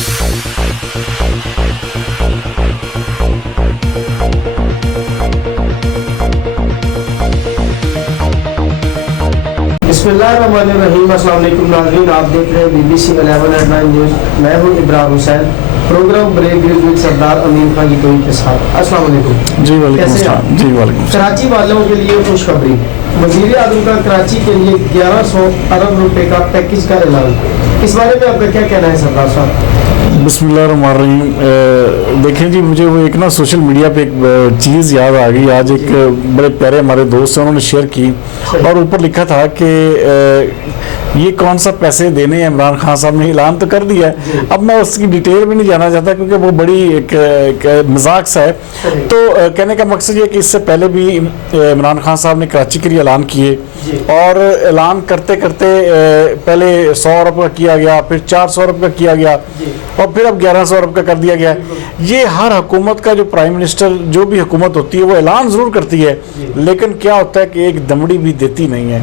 बिस्मिल्लाहिर्रहमानिर्रहीम। अस्सलाम वालेकुम नाज़रीन, आप देख रहे हैं BBC 11 न्यूज़। मैं हूँ Ibrahim Hussain. Programme break with Sardar Amin Khan की टोई के साथ। अस्सलाम वालेकुम। जी वालेकुम अस्सलाम। जी वालेकुम। कराची वालों के लिए खुशखबरी, वज़ीर आज़म का कराची के लिए 1100 अरब रुपए का पैकेज का ऐलान। इस बारे में आपका क्या कहना है सरदार साहब? बिस्मिल्लाहिर्रहमानिर्रहीम। देखें जी, मुझे वो एक ना सोशल मीडिया पे एक चीज़ याद आ गई। आज एक बड़े प्यारे हमारे दोस्त हैं, उन्होंने शेयर की और ऊपर लिखा था कि ये कौन सा पैसे देने हैं इमरान खान साहब ने, ऐलान तो कर दिया है। अब मैं उसकी डिटेल में नहीं जाना चाहता क्योंकि वो बड़ी एक मजाक सा है। तो कहने का मकसद ये कि इससे पहले भी इमरान खान साहब ने कराची के लिए ऐलान किए और ऐलान करते करते पहले 100 अरब का किया गया, फिर 400 अरब का किया गया और फिर अब 1100 अरब का कर दिया गया। ये हर हुकूमत का जो प्राइम मिनिस्टर, जो भी हुकूमत होती है, वो ऐलान ज़रूर करती है, लेकिन क्या होता है कि एक दमड़ी भी देती नहीं है।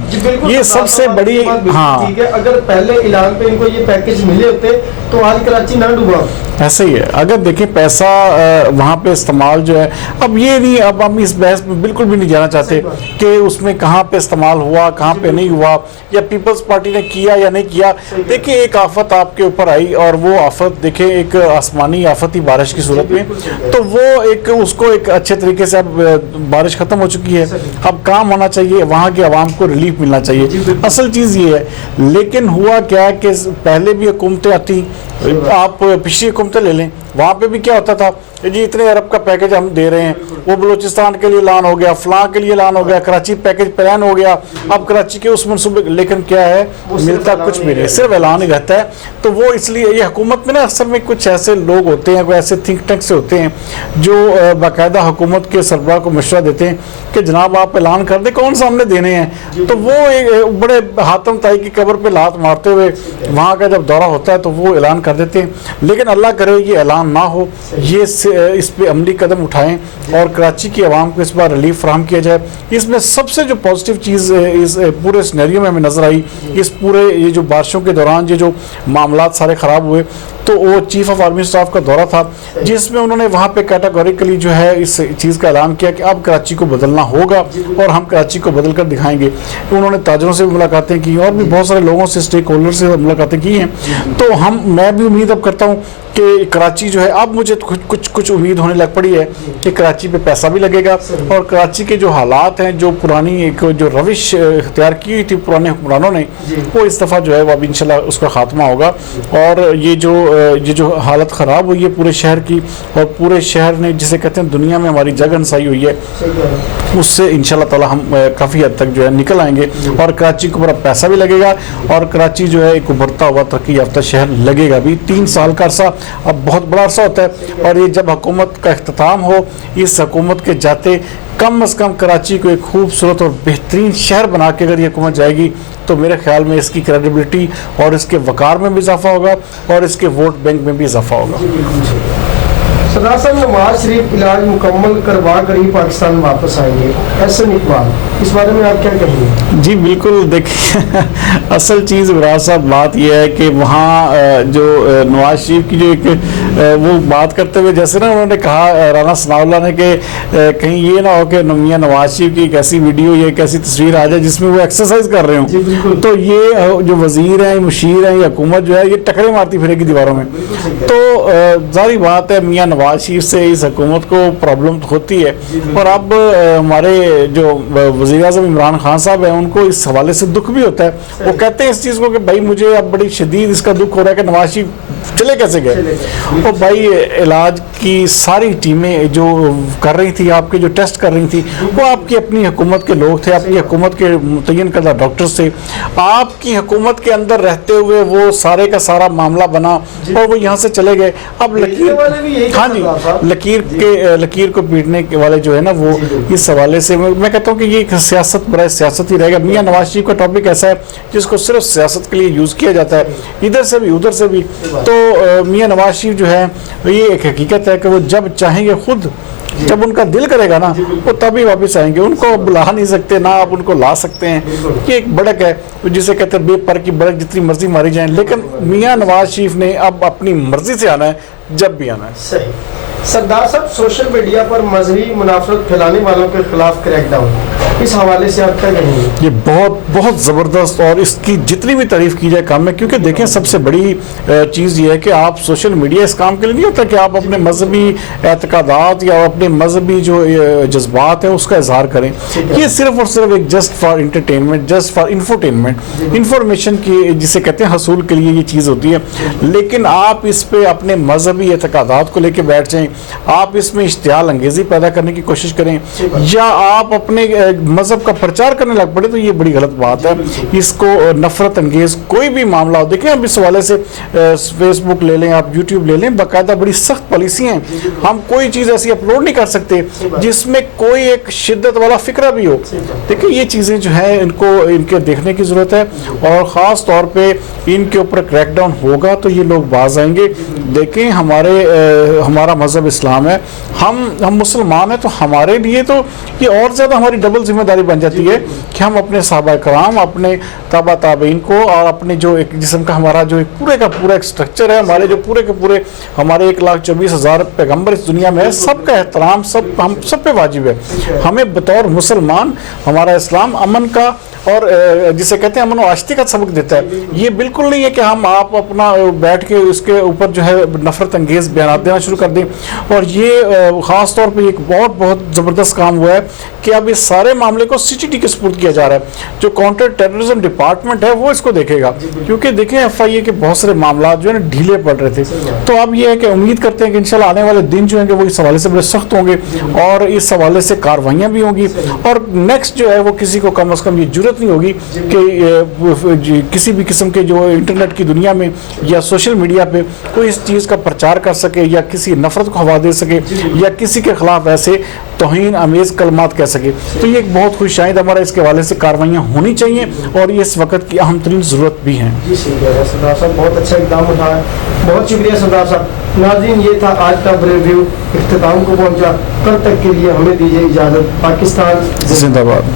ये सबसे बड़ी, हाँ, ठीक है, अगर पहले ऐलान पे इनको ये पैकेज मिले होते तो आज कराची ना डूबा। ऐसे ही है। अगर देखें पैसा वहाँ पे इस्तेमाल जो है, अब ये नहीं, अब हम इस बहस में बिल्कुल भी नहीं जाना चाहते कि उसमें कहाँ पे इस्तेमाल हुआ, कहाँ पे नहीं हुआ, या पीपल्स पार्टी ने किया या नहीं किया। देखिए, एक आफत आपके ऊपर आई और वो आफत देखें एक आसमानी आफत ही बारिश की सूरत में, तो वो एक उसको एक अच्छे तरीके से अब बारिश ख़त्म हो चुकी है। अब काम होना चाहिए, वहाँ के आवाम को रिलीफ मिलना चाहिए, असल चीज़ ये है। लेकिन हुआ क्या कि पहले भी हुकूमतें आती, आप पिछली हुकूमतें ले लें, वहाँ पे भी क्या होता था जी इतने अरब का पैकेज हम दे रहे हैं, वो बलूचिस्तान के लिए ऐलान हो गया, फलां के लिए ऐलान हो गया, कराची पैकेज प्लान हो गया, अब कराची के उस मनसूबे, लेकिन क्या है, मिलता कुछ भी नहीं, सिर्फ ऐलान ही रहता है। तो वो इसलिए ये हुकूमत में ना अक्सर में कुछ ऐसे लोग होते हैं, कोई ऐसे थिंक टैंक से होते हैं जो बाकायदा हुकूमत के सरबराह को मशवरा देते हैं कि जनाब आप ऐलान कर दें, कौन सा हमने देने हैं। तो वो एक बड़े हातम ताई की कब्र पर लात मारते हुए वहाँ का जब दौरा होता है तो वो ऐलान कर देते हैं। लेकिन अल्लाह करे ये ऐलान ना हो, ये इस पे अमली कदम उठाएं और कराची की आवाम को इस बार रिलीफ फराहम किया जाए। इसमें सबसे जो पॉजिटिव चीज़ इस पूरे सिनेरियो में हमें नज़र आई, इस पूरे ये जो बारिशों के दौरान ये जो मामलात सारे ख़राब हुए, तो वो चीफ ऑफ आर्मी स्टाफ का दौरा था जिसमें उन्होंने वहाँ पे कैटेगोरिकली जो है इस चीज़ का ऐलान किया कि अब कराची को बदलना होगा और हम कराची को बदल कर दिखाएंगे। उन्होंने ताजरों से भी मुलाकातें की और भी बहुत सारे लोगों से, स्टेक होल्डर से मुलाकातें की हैं। तो मैं भी उम्मीद अब करता हूँ कि कराची जो है, अब मुझे कुछ उम्मीद होने लग पड़ी है कि कराची पे पैसा भी लगेगा और कराची के जो हालात हैं, जो पुरानी एक जो रविश इख्तियार की हुई थी पुराने हुक्मरानों ने, वो इस दफ़ा जो है वो अब इंशाल्लाह उसका खात्मा होगा। और ये जो हालत ख़राब हुई है पूरे शहर की, और पूरे शहर ने जिसे कहते हैं दुनिया में हमारी जगह नसाई हुई है, उससे इंशाल्लाह ताला हम काफ़ी हद तक जो है निकल आएंगे और कराची को बड़ा पैसा भी लगेगा और कराची जो है एक उभरता हुआ तरक्की याफ्ता शहर लगेगा भी। 3 साल का अरसा अब बहुत बड़ा अरसा होता है और ये जब हुकूमत का इख्तिताम हो, इस हुकूमत के जाते कम अज़ कम कराची को एक खूबसूरत और बेहतरीन शहर बना के अगर ये हुकूमत जाएगी तो मेरे ख्याल में इसकी क्रेडिबिलिटी और इसके वक़ार में भी इजाफा होगा और इसके वोट बैंक में भी इजाफा होगा। सरदार साहब, नवाज शरीफ इलाज मुकम्मल करवा कर ही पाकिस्तान वापस आएंगे, एहसन इकबाल, इस बारे में आप क्या कहेंगे? जी बिल्कुल, देखिए असल चीज़ इब्राहिम साहब बात यह है कि वहाँ जो नवाज शरीफ की जो एक वो बात करते हुए, जैसे ना उन्होंने कहा राना सनाउल्लाह ने कि कहीं ये ना हो कि मियां नवाज शरीफ की एक ऐसी वीडियो या एक ऐसी तस्वीर आ जाए जिसमें वो एक्सरसाइज कर रहे हों, तो ये जो वजीर हैं, मुशीर हैं, ये हुकूमत जो है ये टकरे मारती फिरेगी दीवारों में। तो जाहिर बात है मियां नवाज शरीफ से इस हुकूमत को प्रॉब्लम होती है और अब हमारे जो वज़ीर आज़म इमरान खान साहब हैं उनको इस हवाले से दुख भी होता है। वो कहते हैं इस चीज़ को कि भाई मुझे अब बड़ी शदीद इसका दुख हो रहा है कि नवाज शरीफ चले कैसे गए। और भाई इलाज की सारी टीमें जो कर रही थी, आपके जो टेस्ट कर रही थी, वो आपकी अपनी हुकूमत के लोग थे, आपकी हुकूमत के मुतय्यन करदा डॉक्टर्स थे। आपकी हुकूमत के अंदर रहते हुए वो सारे का सारा मामला बना और वो यहाँ से चले गए। अब लकीर, हाँ जी, लकीर को पीटने के वाले जो है ना, वो इस हवाले से मैं कहता हूँ कि ये सियासत बड़ा सियासत ही रहेगा। मियां नवाज शरीफ का टॉपिक ऐसा है जिसको सिर्फ सियासत के लिए यूज़ किया जाता है, इधर से भी उधर से भी। तो मियां नवाज शरीफ जो है ये एक हकीकत है कि वो जब चाहेंगे खुद जब उनका दिल करेगा ना वो तभी वापस आएंगे, उनको बुला नहीं सकते ना आप उनको ला सकते हैं। ये एक बड़क है जिसे कहते हैं बेपर की बड़क, जितनी मर्जी मारी जाए, लेकिन मियाँ नवाज शरीफ ने अब अपनी मर्जी से आना है, जब भी आना है। सही। सरदार साहब, सोशल मीडिया पर मजहबी मुनाफरत फैलाने वालों के खिलाफ क्रैकडाउन, इस हवाले से आप क्या कहेंगे? ये बहुत ज़बरदस्त और इसकी जितनी भी तारीफ़ की जाए कम है, क्योंकि देखें सबसे बड़ी चीज़ ये है कि आप सोशल मीडिया इस काम के लिए नहीं होता कि आप अपने मजहबी एतकादात या अपने मजहबी जो जज्बात हैं उसका इजहार करें। ये सिर्फ और सिर्फ एक just for entertainment, just for infotainment, information की जिसे कहते हैं हसूल के लिए ये चीज़ होती है। लेकिन आप इस पर अपने मजहबी एतकादात को लेकर बैठ जाएँ, आप इसमें इश्तियाल अंगेज़ी पैदा करने की कोशिश करें या आप अपने मजहब का प्रचार करने लग पड़े, तो ये बड़ी गलत बात है। इसको नफरत अंगेज कोई भी मामला हो, देखें अब इस हवाले से फेसबुक ले लें, आप यूट्यूब ले लें, बाकायदा बड़ी सख्त पॉलिसी हैं। हम कोई चीज़ ऐसी अपलोड नहीं कर सकते जिसमें कोई एक शिद्दत वाला फिक्रा भी हो। देखिए ये चीज़ें जो है इनको इनके देखने की ज़रूरत है और ख़ास तौर पे इनके ऊपर क्रैकडाउन होगा तो ये लोग बाज आएंगे। देखें हमारा मज़हब इस्लाम है, हम मुसलमान हैं, तो हमारे लिए तो ये और ज़्यादा हमारी डबल जिम्मेदारी बन जाती है कि हम अपने सहाबा कराम, अपने ताबा ताबईन को और अपने जो एक जिस्म का हमारा जो एक पूरे का पूरा एक स्ट्रक्चर है, हमारे जो पूरे के पूरे हमारे 1,24,000 पैगम्बर इस दुनिया में है, सबका एहतराम हम सब पे वाजिब है। हमें बतौर मुसलमान हमारा इस्लाम अमन का और जिसे कहते हैं अमन व आश्ती का सबक देता है। ये बिल्कुल नहीं है कि हम आप अपना बैठ के उसके ऊपर जो है नफरत अंगेज़ बयान देना शुरू कर दें। और ये ख़ास तौर पे एक बहुत ज़बरदस्त काम हुआ है कि अब इस सारे मामले को CCT के सुपुर्द किया जा रहा है। जो काउंटर टेररिज्म डिपार्टमेंट है वो इसको देखेगा, क्योंकि देखें FIA के बहुत सारे मामला जो है ना ढीले पड़ रहे थे। तो अब ये है कि उम्मीद करते हैं कि इंशाल्लाह आने वाले दिन जो हैं वो इस हवाले से बड़े सख्त होंगे और इस हवाले से कार्रवाइयाँ भी होंगी। और नेक्स्ट जो है वो किसी को कम अज़ कम ये जुर्रत नहीं होगी कि किसी भी किस्म के जो इंटरनेट की दुनिया में या सोशल मीडिया पे कोई इस चीज़ का प्रचार कर सके या किसी नफरत को हवा दे सके या किसी के खिलाफ ऐसे तौहीन अमेज़ कलमात कह सके। तो ये एक बहुत खुशाइंद हमारा इसके हवाले से कार्रवाइयाँ होनी चाहिए और ये इस वक्त की अहम तरीन ज़रूरत भी हैं। जी सही है सरदार साहब, बहुत अच्छा इक़दाम उठाया, बहुत शुक्रिया सरदार साहब। नाज़रीन, ये था आज का रिव्यू, इख्तिताम को पहुँचा। कल तक के लिए हमें दीजिए इजाज़त। पाकिस्तान जिंदाबाद।